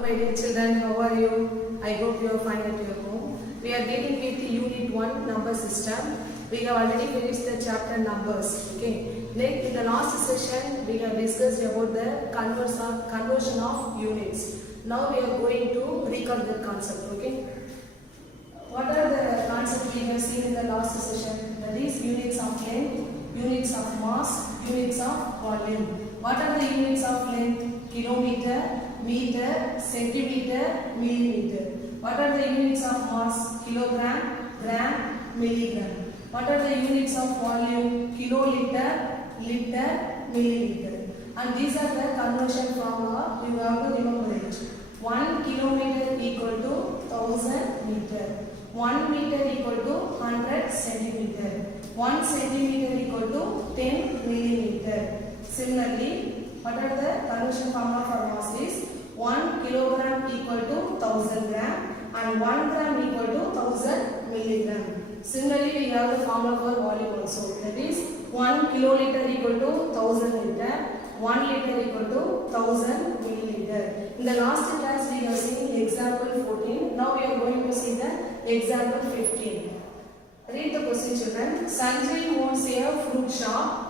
My dear children, how are you? I hope you are fine at your home. We are dealing with Unit 1 number system. We have already finished the chapter numbers. Okay. In the last session, we have discussed about the conversion of units. Now we are going to recall the concept. Okay. What are the concepts we have seen in the last session? That is units of length, units of mass, units of volume. What are the units of length? Kilometer, meter, centimeter, millimeter. What are the units of mass? Kilogram, gram, milligram. What are the units of volume? Kiloliter, liter, milliliter. And these are the conversion formula. You have to remember it. 1 kilometer equal to 1000 meter. 1 meter equal to 100 centimeter. 1 centimeter equal to 10 millimeter. Similarly, what are the conversion formula for mass is 1 kilogram equal to 1000 gram and 1 gram equal to 1000 milligram. Similarly, we have the formula for volume also. That is 1 kiloliter equal to 1000 liter, 1 liter equal to 1000 milliliter. In the last class, we have seen example 14. Now we are going to see the example 15. Read the question, children. Sanjay owns a fruit shop.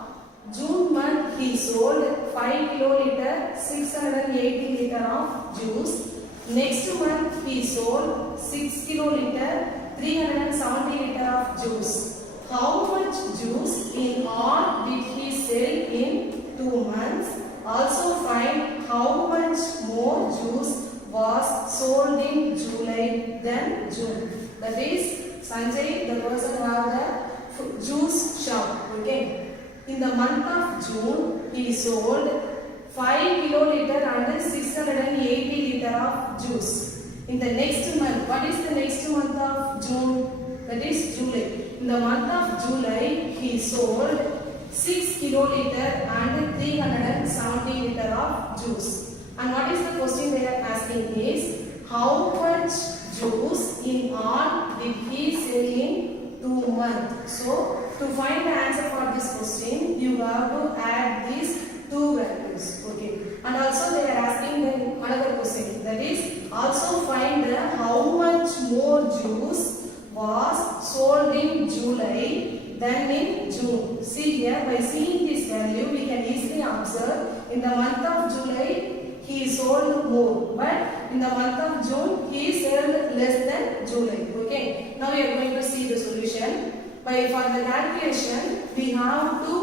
June month he sold 5 kiloliter 680 liter of juice. Next month he sold 6 kiloliter 370 liter of juice. How much juice in all did he sell in 2 months? Also find how much more juice was sold in July than June. That is, Sanjay, the person have the juice shop. Okay. In the month of June, he sold 5 kiloliter and 680 liter of juice. In the next month, what is the next month of June? That is July. In the month of July, he sold 6 kiloliter and 370 liter of juice. And what is the question they are asking is, how much juice in all did he sell in 2 months? So, to find the answer for this question, you have to add these two values. Okay. And also they are asking then another question. That is, also find the how much more juice was sold in July than in June. See here, by seeing this value, we can easily observe in the month of July, he sold more. But in the month of June, he sold less than July. Okay. Now we are going to see the solution. For the calculation, we have to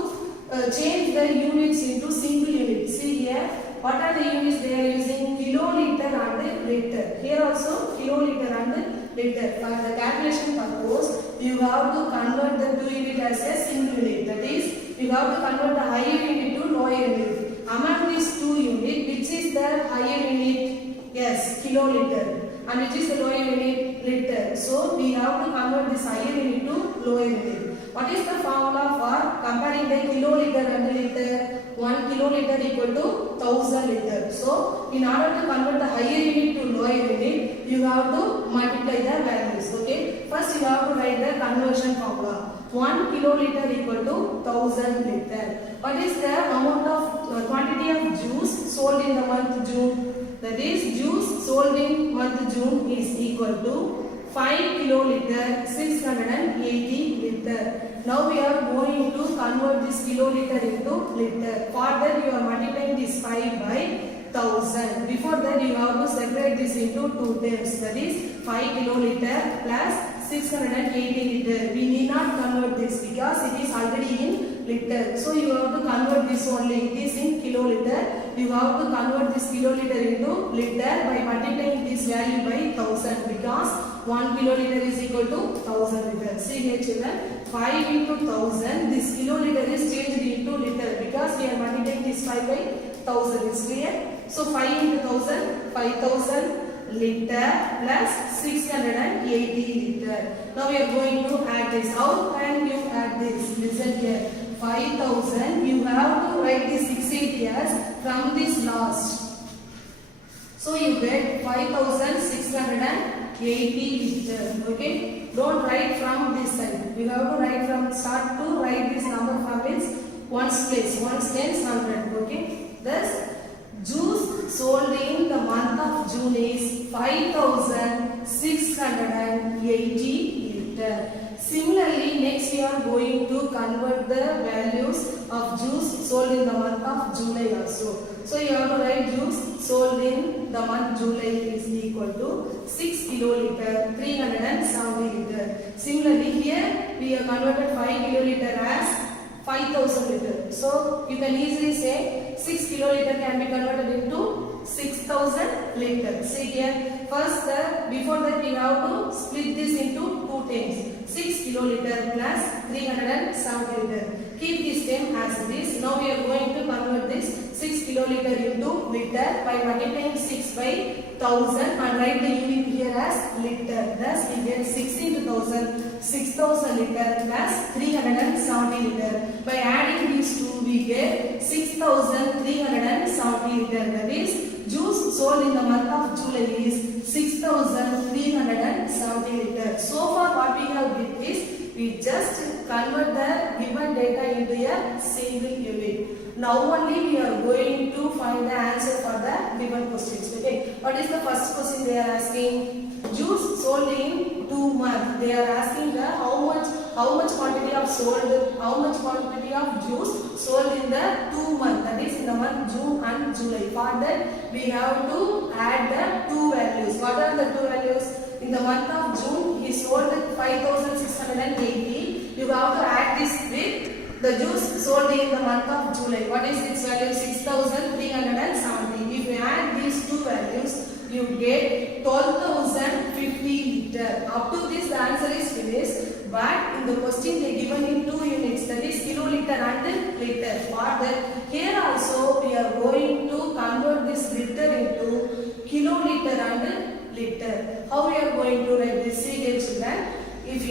change the units into single units. See here, what are the units they are using? Kiloliter and liter. Here also kiloliter and liter. For the calculation purpose, you have to convert the two units as a single unit. That is, you have to convert the higher unit to lower unit. Among these two units, which is the higher unit? Yes, kiloliter. And which is the lower unit? Liter. So we have to convert this higher unit to lower unit. What is the formula for comparing the kiloliter and liter? 1 kiloliter equal to 1000 liter. So in order to convert the higher unit to lower unit, you have to multiply the values. Okay. First you have to write the conversion formula. 1 kiloliter equal to 1000 liter. What is the amount of quantity of juice sold in the month June? That is, juice sold in month June is equal to 5 kiloliter 680 liter. Now we are going to convert this kiloliter into liter. For that you are multiplying this 5 by 1000. Before that you have to separate this into two terms. That is 5 kiloliter plus 680 liter. We need not convert this because it is already in liter. So you have to convert this only. It is in kiloliter. You have to convert this kiloliter into liter by multiplying this value by 1000 because 1 kiloliter is equal to 1000 liter. See here children, 5 into 1000, this kiloliter is changed into liter because we are multiplying this 5 by 1000. It's clear? So 5 into 1000, 5000 liter plus 680 liter. Now we are going to add this. How can you add this? Listen here. 5000, you have to write this 680 as from this last. So you get 5680 liter. Okay. Don't write from this side. You have to write from start to write this number from its ones place. Ones tens 100. Okay. Thus juice sold in the month of June is 5,680 liter. Similarly, next we are going to convert the values of juice sold in the month of July also. So you have to write juice sold in the month July is equal to 6 kiloliter, 370 liter. Similarly, here we have converted 5 kiloliter as 5,000 liter. So you can easily say 6 kiloliter can be converted into 6,000 liter. See here, first before that we have to split this into two terms. 6 kiloliter plus 370 liter. Keep this term as it is. Now we are going to convert this 6 kiloliter into liter by multiplying 6 by 1000 and write the unit here as liter. Thus we get 6 into 1000, 6,000 liter plus 370 liter. By adding these two we get 6,370 liter. That is, juice sold in the month of July is 6,370 liter. So far what we have did is we just convert the given data into a single unit. Now only we are going to find the answer for the given questions. Okay, what is the first question they are asking? Juice sold in 2 months. They are asking the how much quantity of sold, how much quantity of juice sold in the 2 months. That is in the month June and July. For that we have to add the two values. What are the two values? In the month of June he sold 5,680. You have to add this with the juice sold in the month of July. What is its value? 6,370. If you add these two values, you get 12,050 liter. Up to this the answer is finished. But in the question they given in two units, that is kiloliter and liter. For that, here also we are going to convert this liter into kiloliter and liter. How we are going to write this? See here children. If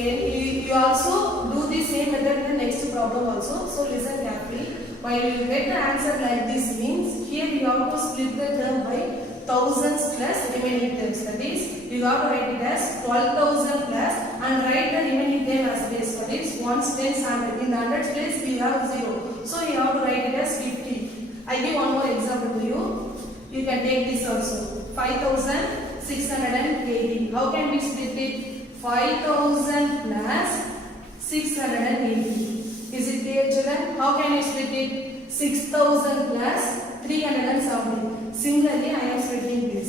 you also do the same method in the next problem also. So listen carefully. While you get the answer like this means, here you have to split the term by thousands plus remaining terms. That is, you have to write it as 12,000 plus and write the remaining term as base. That is, 1s, 10s, 100. In the hundreds place we have 0. So you have to write it as 50. I give one more example to you. You can take this also. 5,680. How can we split it? 5,000 plus 680. Is it clear children? How can you split it? 6,000 plus 370. Similarly, I am splitting this.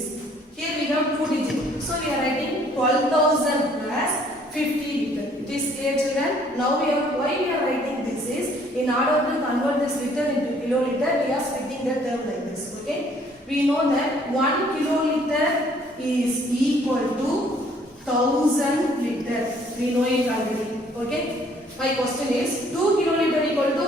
Here we have two digits. So we are writing 12,000 plus 50 liter. It is clear children? Now why we are writing this is, in order to convert this liter into kiloliter, we are splitting the term like this. Okay? We know that 1 kiloliter is equal to 1000 liter. We know it already. Okay? My question is 2 kiloliter equal to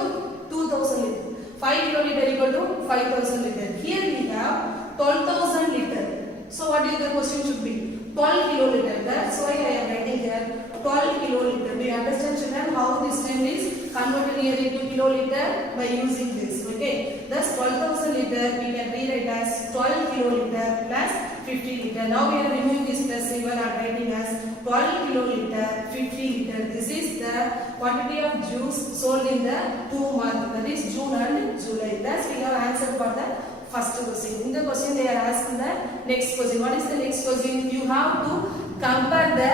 2000 liter. 5 kiloliter equal to 5000 liter. Here we have 12,000 liter. So what is the question should be? 12 kiloliter. That's why I am writing here 12 kiloliter. Do you understand children how this term is converted here into kiloliter? By using this. Okay? Thus 12,000 liter we can rewrite as 12 kiloliter plus 50 liter. Now we are removing this plus symbol and writing as 12 kiloliter, 50 liter. This is the quantity of juice sold in the 2 months. That is June and July. Thus we have answered for the first question. In the question they are asking the next question. What is the next question? You have to compare the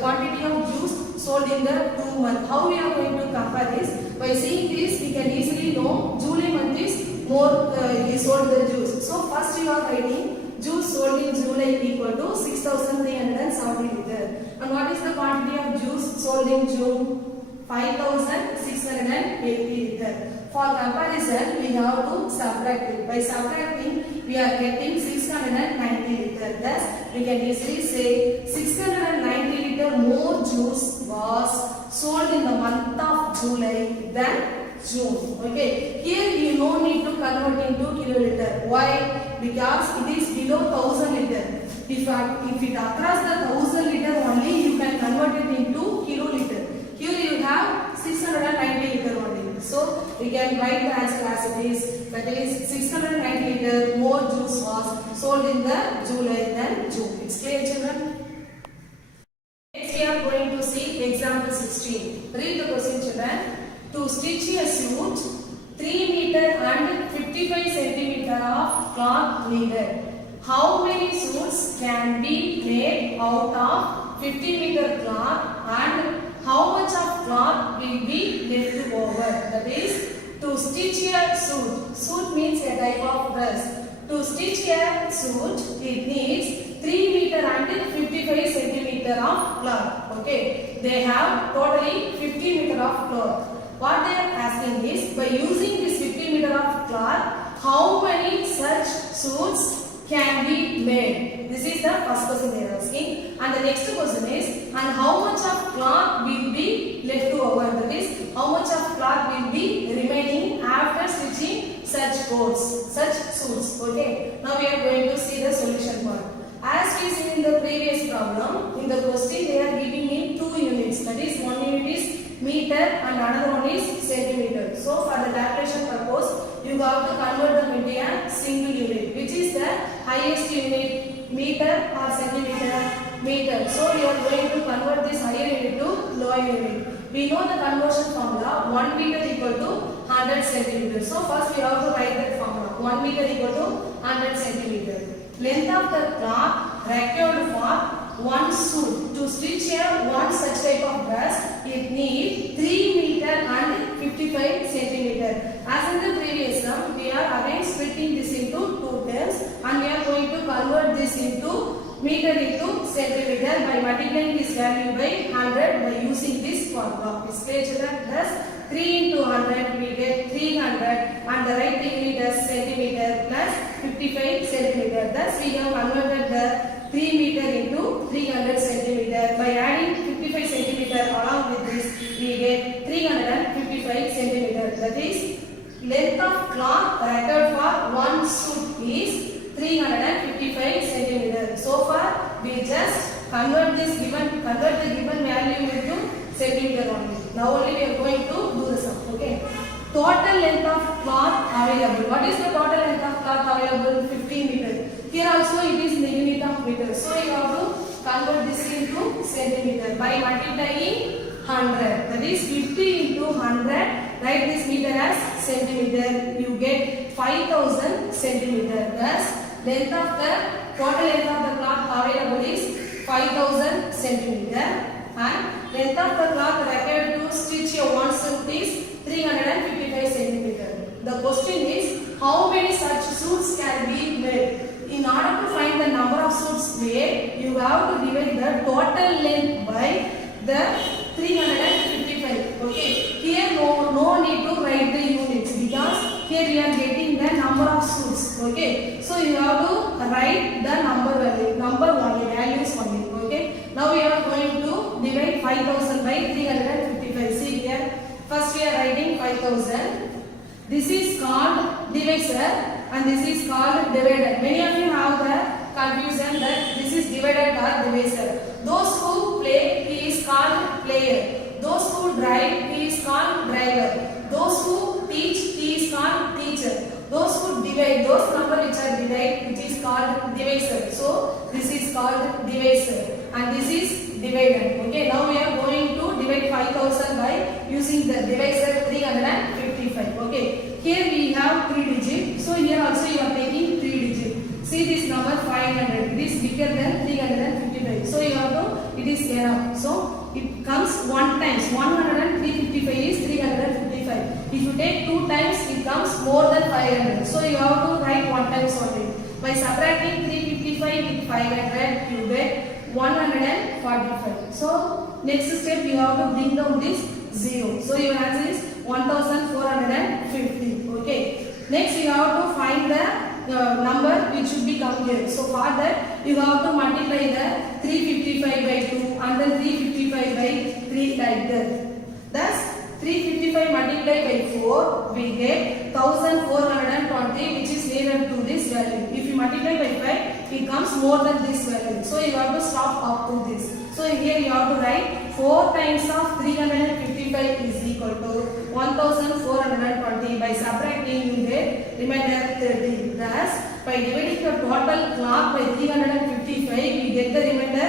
quantity of juice sold in the 2 months. How we are going to compare this? By seeing this we can easily know July month is more he sold the juice. So first you are writing juice sold in July equal to 6,370 liter. And what is the quantity of juice sold in June? 5,680 liter. For comparison, we have to subtract it. By subtracting, we are getting 690 liter. Thus, we can easily say 690 liter more juice was sold in the month of July than June. Okay. Here you no need to convert into kiloliter. Why? Because it is below 1000 liter. If it across the 1000 liter only, you can convert it into kiloliter. Here you have 690 liter only. So we can write the answer as it is. That is 690 liter more juice was sold in the July than June. It's clear children? Next we are going to see example 16. Read the question children. To stitch a suit, 3 meter and 55 centimeter of cloth needed. How many suits can be made out of 50 meter cloth and how much of cloth will be left over? That is, to stitch a suit. Suit means a type of dress. To stitch a suit, it needs 3 meter and 55 centimeter of cloth. Okay, they have totally 50 meter of cloth. What they are asking is, by using this 50 meter of cloth, how many such suits can be made? This is the first question they are asking. And the next question is, and how much of cloth will be left over? That is, how much of cloth will be remaining after stitching such coats, such suits. Okay. Now we are going to see the solution part. As we see in the previous problem, in the question they are giving me two units. That is, one unit is meter and another one is centimeter. So for the calculation purpose, you have to convert them into a single unit. Which is the highest unit? Meter or centimeter? Meter. So you are going to convert this higher unit to lower unit. We know the conversion formula. 1 meter equal to 100 centimeters. So first we have to write that formula. 1 meter equal to 100 centimeters. Length of the cloth required for one suit. To stitch a one such type of dress, it needs 3 meter and 55 centimeter. As in the previous sum, we are again splitting this into two terms and we are going to convert this into meter into centimeter by multiplying this value by 100 by using this formula. Display children, thus 3 into 100 we get 300 and the right unit as centimeter plus 55 centimeter. Thus we have converted the 3 meter into 300 centimeter. By adding 55 centimeter along with this, we get 355 centimeter. That is, length of cloth required for one suit is 355 centimeter. So far, we just convert the given value into centimeter only. Now only we are going to do the sum. Okay. Total length of cloth available. What is the total length of cloth available? 15 meter. Here also it is in the unit of meter. So you have to convert this into centimeter by multiplying 100. That is 50 into 100. Write this meter as centimeter. You get 5000 centimeter. Thus, length of the total length of the cloth available is 5000 centimeter. And length of the cloth required to stitch a one suit is 355 centimeter. The question is, how many such suits can be made? In order to find the number of suits made, you have to divide the total length by the 355. Okay. Here no need to write the units because here we are getting the number of suits. Okay. So you have to write the number only, values only. Okay. Now we are going to divide 5000 by 355. See here. First we are writing 5000. This is called divisor and this is called divider. Many of you have the confusion that this is divider or divisor. Those who play, he is called player. Those who drive, he is called driver. Those who teach, he is called teacher. Those who divide, those numbers which are divided, which is called divisor. So this is called divisor and this is divider. Okay, now we are going to divide 5000 by using the divisor 355. Okay, here we have 3 digits. So here also you are taking 3 digits. See this number 500. It is bigger than 355. So you have to, it is enough. So it comes 1 times. 100 and 355 is 355. If you take 2 times, it comes more than 500. So you have to write 1 times only. By subtracting 355 with 500, you get 145. So next step you have to bring down this 0. So your answer is 1450. Okay. Next you have to find the number which should be come here. So for that you have to multiply the 355 by 2 and then 355 by 3 like that. Thus 355 multiplied by 4 we get 1420 which is nearer to this value. If you multiply by 5 it comes more than this value. So you have to stop up to this. So here you have to write 4 times of 355 is equal to 1420 by subtracting you get remainder 30. Thus by dividing the total cloth by 355 we get the remainder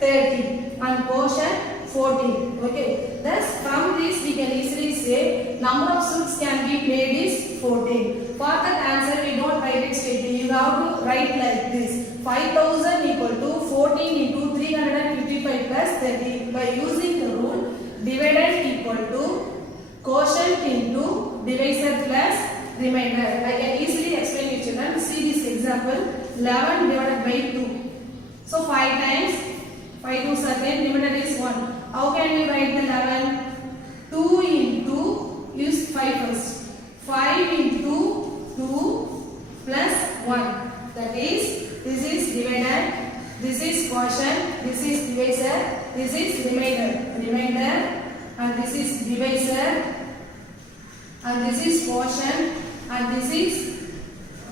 30 and quotient 14. Okay. Thus from this we can easily say number of suits can be made is have to write like this. 5000 equal to 14 into 355 plus 30. By using the rule, dividend equal to quotient into divisor plus remainder. I can easily explain it, children. See this example. 11 divided by 2. So 5 times 5 to 7, remainder is 1. How can we write the 11? 2 into, use 5 first. 5 into 2 plus 1. That is, this is dividend, this is quotient, this is divisor, this is remainder, and this is divisor, and this is quotient, and this is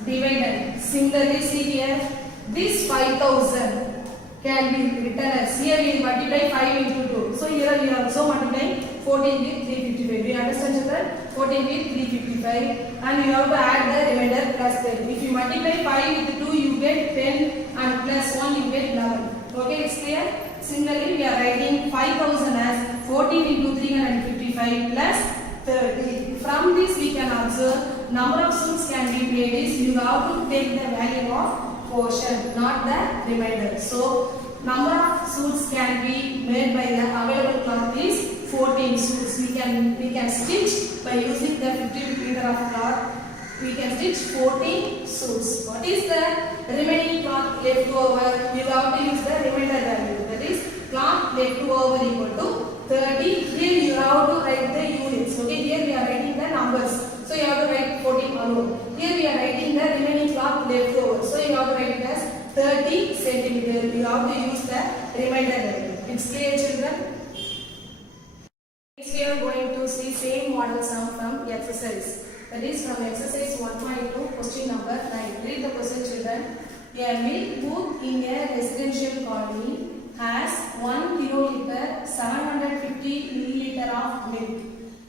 dividend. Similarly, see here, this 5000 can be written as, here we multiply 5 into 2. So here we are also multiplying 14 with 355. Do you understand, children? 14 with 355, and you have to add the remainder plus 10. If you multiply 5 with 2, you get 10, and plus 1 you get 11. Okay, it's clear? Similarly, we are writing 5000 as 14 into 355 plus 30. From this we can observe number of suits can be made is you have to take the value of quotient, not the remainder. So number of suits can be made by the available cloth is 14 suits. We can stitch by using the 50 meter of cloth. We can stitch 14 suits. What is the remaining cloth left over? You have to use the remainder value. That is cloth left over equal to 30. Here you have to write the units. Okay, here we are writing the numbers. So you have to write 14 alone. Here we are writing the remaining cloth left over. So you have to write it as 30 centimeter. You have to use the remainder value. It's clear, children? Next we are going to see same model sum from exercise. That is from exercise 1.2 question number 9. Read the question, children. A milk booth in a residential colony has 1 kiloliter 750 milliliter of milk.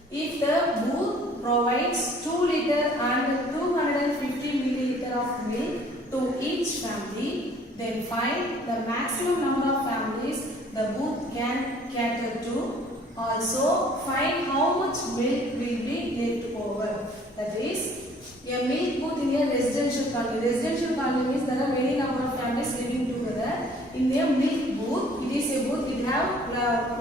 If the booth provides 2 liter and 250 milliliter of milk to each family, then find the maximum number of families the booth can cater to. Also, find how much milk will be left over. That is, a milk booth in a residential colony. Residential colony means there are many number of families living together. In a milk booth, it is a booth, it have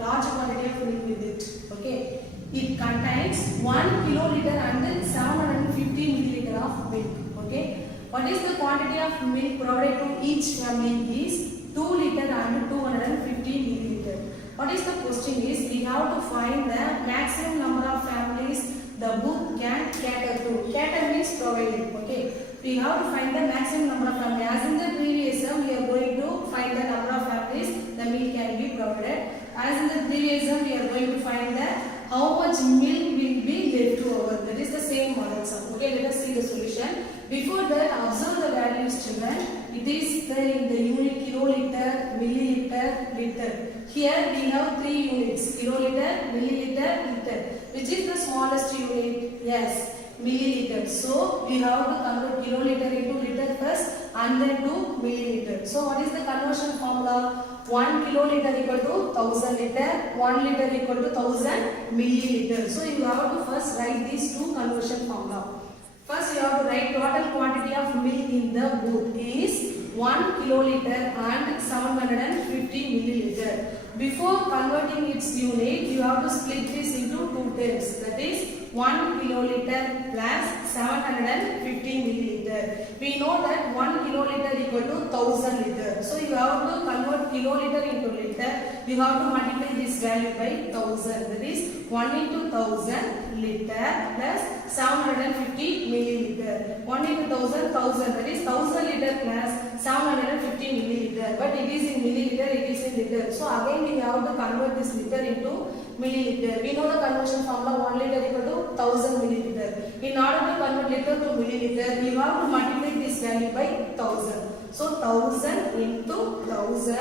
large quantity of milk with it. Okay. It contains 1 kiloliter and 750 milliliter of milk. Okay. What is the quantity of milk provided to each family is 2 liter and 250 milliliter. What is the question is, we have to find the maximum number of families the booth can cater to. Cater means provided. Okay. We have to find the maximum number of families. As in the previous sum, we are going to find the number of families the milk can be provided. As in the previous sum, we are going to find the how much milk will be left over. That is the same model sum. Okay, let us see the solution. Before that, observe the values, children. It is there in the unit kiloliter, milliliter, liter. Here we have 3 units: kiloliter, milliliter, liter. Which is the smallest unit? Yes, milliliter. So we have to convert kiloliter into liter first and then to milliliter. So what is the conversion formula? 1 kiloliter equal to 1000 liter, 1 liter equal to 1000 milliliter. So you have to first write these two conversion formula. First you have to write total quantity of milk in the booth is 1 kiloliter and 750 milliliter. Before converting its unit, you have to split this into 2 terms. That is 1 kiloliter plus 750 milliliter. We know that 1 kiloliter equal to 1000 liter. So you have to convert kiloliter into liter. You have to multiply this value by 1000. That is 1 into 1000 liter plus 750 milliliter. 1 into 1000, 1000. That is 1000 liter plus 750 milliliter. But it is in milliliter, it is in liter. So again we have to convert this liter into milliliter. We know the conversion formula: 1 liter equal to 1000 milliliter. In order to convert liter to milliliter, you have to multiply this value by 1000. So 1000 into 1000.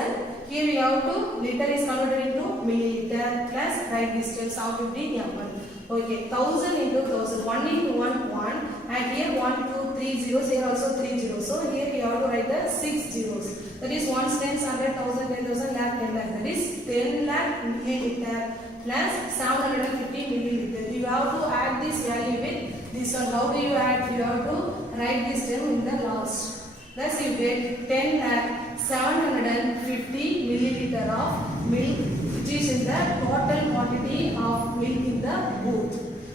Here we have to liter is converted into milliliter plus write this term 750 ml. Okay, 1000 into 1000. 1 into 1 1, and here 1 2 3 zeros. Here also 3 zeros. So here we have to write the 6 zeros. That is 1 tens, 100, 1000, 10,000, lakh, 10 lakh. That is 10 lakh milliliter plus 750 milliliter. You have to add this value with this one. How do you add? You have to write this term in the last. Thus you get 10 lakh 750 milliliter of milk, which is in the total quantity of milk in the booth.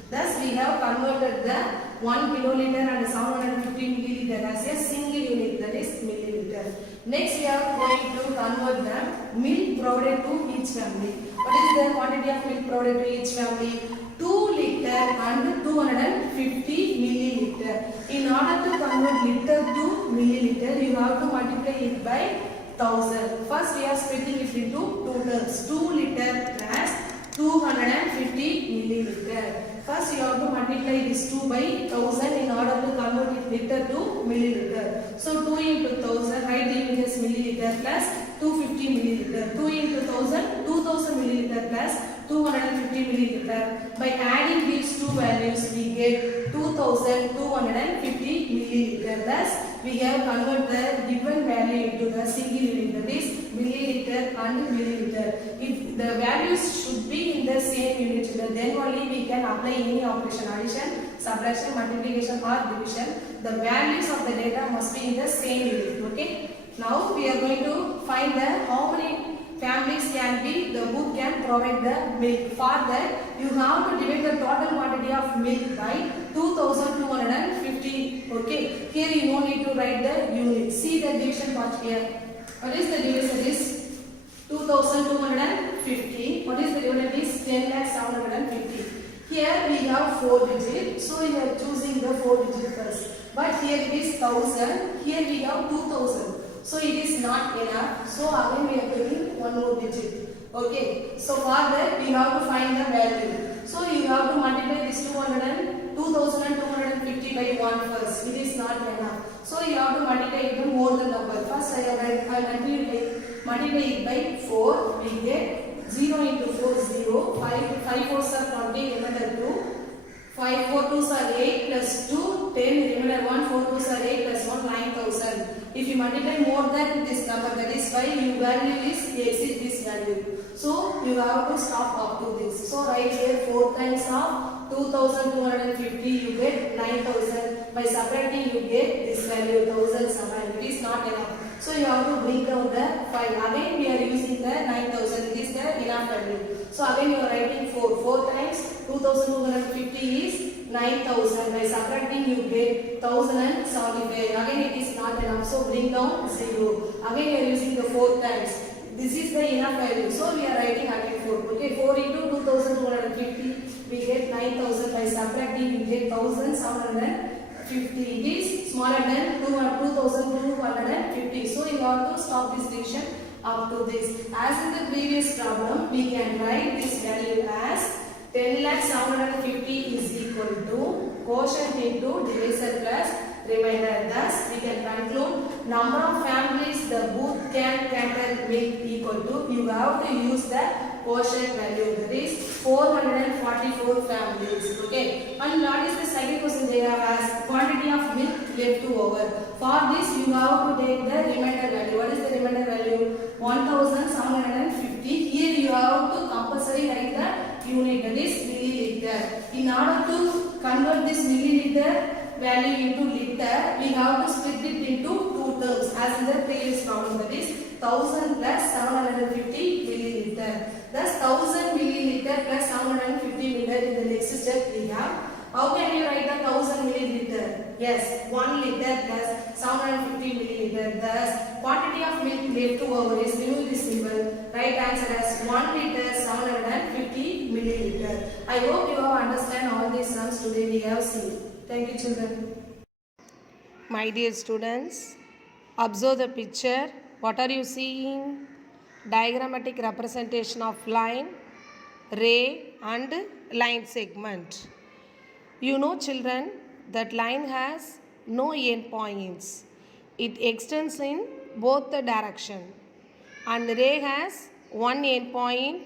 Thus we have converted the 1 kiloliter and 750 milliliter as a single unit, that is milliliter. Next we are going to convert the milk provided to each family. What is the quantity of milk provided to each family? 2 liter and 250 milliliter. In order to convert liter to milliliter, you have to multiply it by 1000. First we are splitting it into two terms. 2 liter plus 250 milliliter. First you have to multiply this 2 by 1000 in order to convert it liter to milliliter. So 2 into 1000, write the units milliliter plus 250 milliliter. 2 into 1000, 2000 milliliter plus 250 milliliter. By adding these two values, we get 2250 milliliter. Thus, we have converted the given value into the single unit, that is milliliter and milliliter. If the values should be in the same unit, then only we can apply any operation, addition, subtraction, multiplication or division. The values of the data must be in the same unit. Okay. Now we are going to find the how many families can be, the booth can provide the milk. For that, you have to divide the total quantity of milk by 2250. Okay. Here you no need to write the unit. See the division part here. What is the division? Is 2250. What is the unit? Is 10,750. Here we have 4 digits. So you are choosing the 4 digit first. But here it is 1000. Here we have 2000. So it is not enough. So again we are taking one more digit. Okay. So for that we have to find the value. So you have to multiply this 2250 by 1 first. It is not enough. So you have to multiply it by more than number. First I multiply it by 4. We get 0 into 4 0. 5 4s are 20. Remember 2. 5 4 2s are 8 plus 2 10. Remember 1 4 2s are 8 plus 1 9000. If you multiply more than this number, that is why your value is exceed this value. So you have to stop up to this. So right here 4 times of 2250 you get 9000. By subtracting you get this value 1007. It is not enough. So you have to bring down the 5. Again we are using the 9000. It is the enough value. So again you are writing 4. 4 times 2250 is 9000. By subtracting you get 1075. Again it is not enough. So bring down 0. Again you are using the 4 times. This is the enough value. So we are writing again 4. Okay, 4 into 2250 we get 9000. By subtracting we get 1750. It is smaller than 2250. So you have to stop this division up to this. As in the previous problem, we can write this value as 10,750 is equal to quotient into divisor plus remainder. Thus, we can conclude number of families the booth can cater milk equal to. You have to use the quotient value, that is 444 families. Okay. And what is the second question they have asked? Quantity of milk left over. For this, you have to take the remainder value. What is the remainder value? 1750. Here you have to compulsory write the unit, that is milliliter. In order to convert this milliliter value into liter, we have to split it into two terms as in the previous problem, that is 1000 plus 750 milliliter. Thus 1000 milliliter plus 750 milliliter in the next step we have. How can you write the 1000 milliliter? Yes, 1 liter plus 750 milliliter. Thus quantity of milk left over is, remove this symbol. Right answer as 1 liter 750 milliliter. I hope you have understand all these sums today we have seen. Thank you children. My dear students, observe the picture. What are you seeing? Diagrammatic representation of line, ray and line segment. You know children that line has no end points. It extends in both the direction. And ray has one end point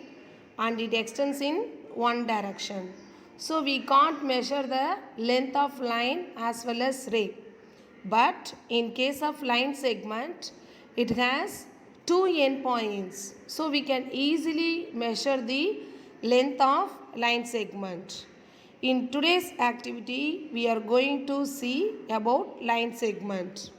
and it extends in one direction. So we can't measure the length of line as well as ray. But in case of line segment, it has two end points. So we can easily measure the length of line segment. In today's activity, we are going to see about line segment.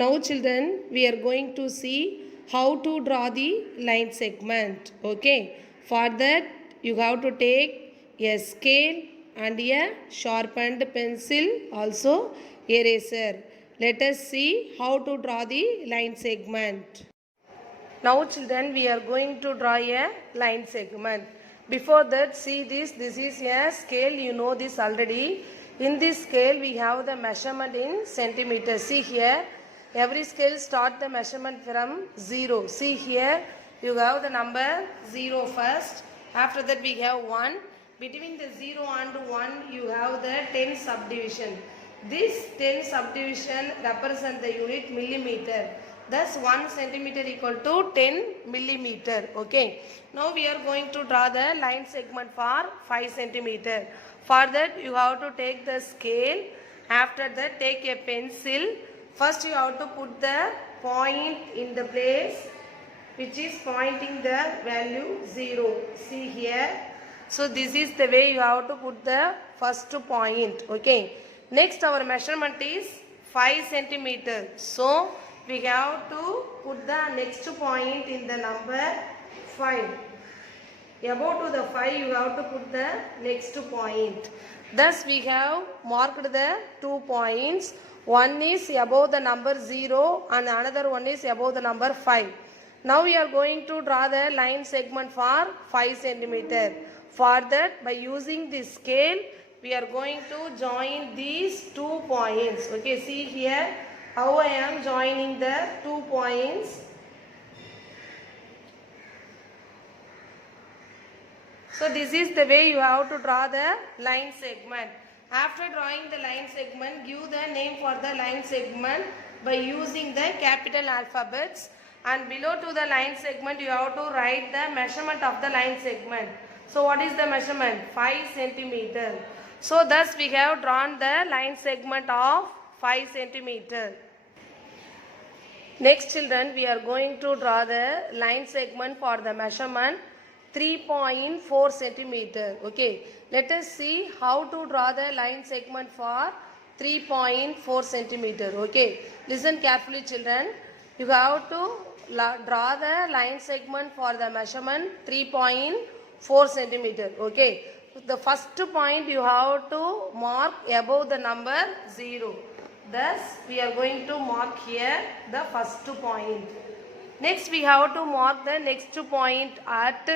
Now children, we are going to see how to draw the line segment. Okay. For that, you have to take a scale and a sharpened pencil, also eraser. Let us see how to draw the line segment. Now children, we are going to draw a line segment. Before that, see this is a scale, you know this already. In this scale, we have the measurement in centimeters. See here, every scale start the measurement from 0. See here, you have the number 0 first. After that, we have 1. Between the 0 and 1, you have the 10 subdivision. This 10 subdivision represent the unit millimeter. Thus 1 centimeter equal to 10 millimeter. Okay. Now we are going to draw the line segment for 5 centimeter. For that, you have to take the scale. After that, take a pencil. First you have to put the point in the place which is pointing the value 0. See here. So this is the way you have to put the first point. Okay. Next, our measurement is 5 centimeter. So we have to put the next point in the number 5. Above to the 5, you have to put the next point. Thus we have marked the 2 points. One is above the number 0 and another one is above the number 5. Now we are going to draw the line segment for 5 centimeter. For that, by using this scale, we are going to join these 2 points. Okay, see here how I am joining the 2 points. So this is the way you have to draw the line segment. After drawing the line segment, give the name for the line segment by using the capital alphabets. And below to the line segment, you have to write the measurement of the line segment. So what is the measurement? 5 centimeter. So thus we have drawn the line segment of 5 centimeter. Next children, we are going to draw the line segment for the measurement 3.4 centimeter. Okay, let us see how to draw the line segment for 3.4 centimeter. Okay, listen carefully children. You have to draw the line segment for the measurement 3.4 centimeter. Okay, the first point you have to mark above the number 0. Thus, we are going to mark here the first point. Next, we have to mark the next point at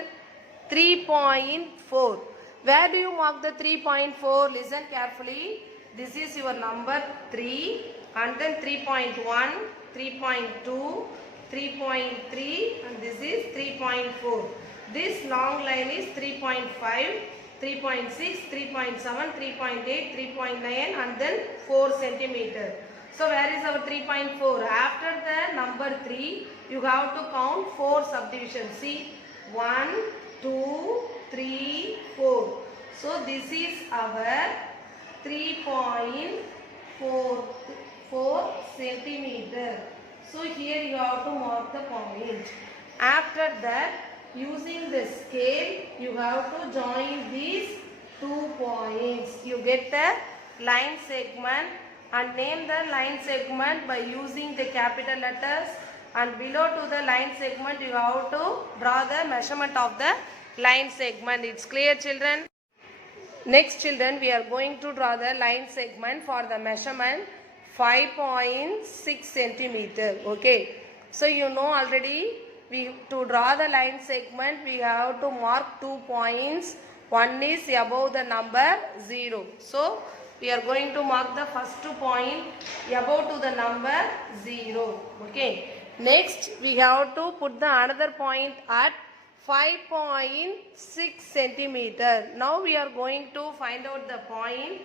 3.4. Where do you mark the 3.4? Listen carefully. This is your number 3 and then 3.1, 3.2, 3.3 and this is 3.4. This long line is 3.5. 3.6, 3.7, 3.8, 3.9 and then 4 centimeter. So where is our 3.4? After the number 3, you have to count 4 subdivisions. See, 1, 2, 3, 4. So this is our 3.4 centimeter. So here you have to mark the point. After that, using the scale, you have to join these 2 points. You get the line segment and name the line segment by using the capital letters, and below to the line segment you have to draw the measurement of the line segment. It's clear children? Next children, we are going to draw the line segment for the measurement 5.6 centimeter. Okay, so you know already, to draw the line segment, we have to mark 2 points. One is above the number 0. So we are going to mark the first point above to the number 0. Okay. Next, we have to put the another point at 5.6 centimeter. Now we are going to find out the point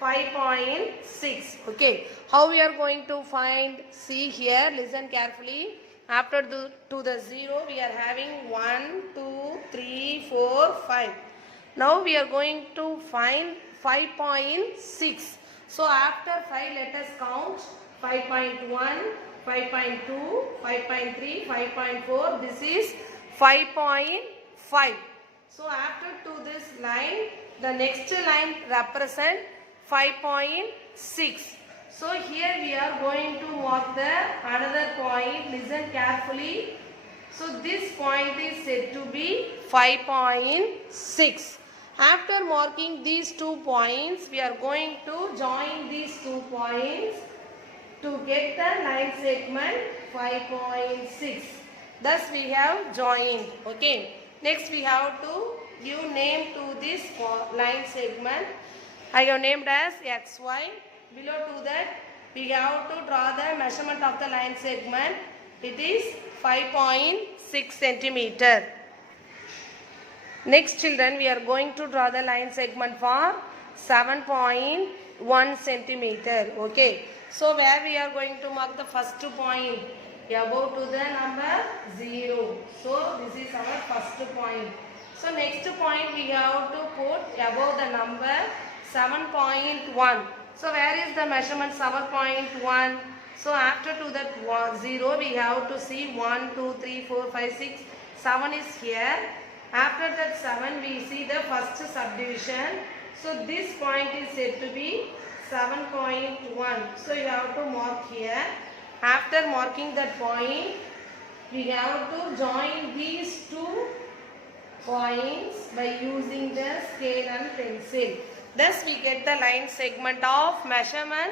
5.6. Okay. How we are going to find? See here, listen carefully. After to the 0, we are having 1, 2, 3, 4, 5. Now we are going to find 5.6. So after 5, let us count 5.1, 5.2, 5.3, 5.4. This is 5.5. So after to this line, the next line represent 5.6. So here we are going to mark the another point. Listen carefully. So this point is said to be 5.6. After marking these 2 points, we are going to join these 2 points to get the line segment 5.6. Thus we have joined. Okay. Next we have to give name to this line segment. I have named as XY. Below to that we have to draw the measurement of the line segment. It is 5.6 centimeter. Next children, we are going to draw the line segment for 7.1 centimeter. Okay. So where we are going to mark the first point? Above to the number 0. So this is our first point. So next point we have to put above the number 7.1. So where is the measurement 7.1? So after to that 0 we have to see 1, 2, 3, 4, 5, 6, 7 is here. After that 7 we see the first subdivision. So this point is said to be 7.1. So you have to mark here. After marking that point, we have to join these 2 points by using the scale and pencil. Thus we get the line segment of measurement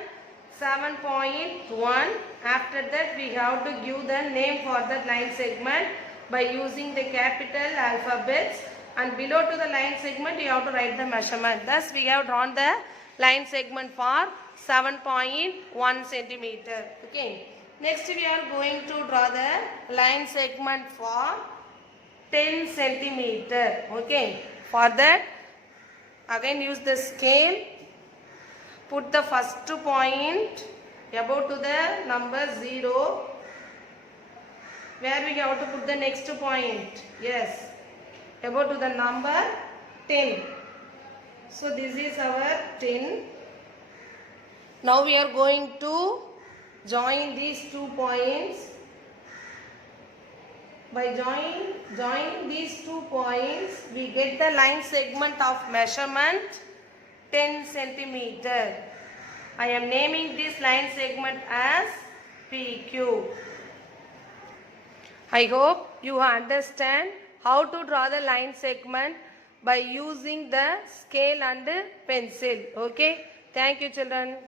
7.1. After that we have to give the name for that line segment by using the capital alphabets, and below to the line segment you have to write the measurement. Thus we have drawn the line segment for 7.1 centimeter. Okay. Next we are going to draw the line segment for 10 centimeter. Okay. For that again use the scale. Put the first point above to the number 0. Where we have to put the next point? Yes. Above to the number 10. So this is our 10. Now we are going to join these 2 points. By joining these 2 points, we get the line segment of measurement 10 centimeter. I am naming this line segment as PQ. I hope you understand how to draw the line segment by using the scale and pencil. Okay. Thank you children.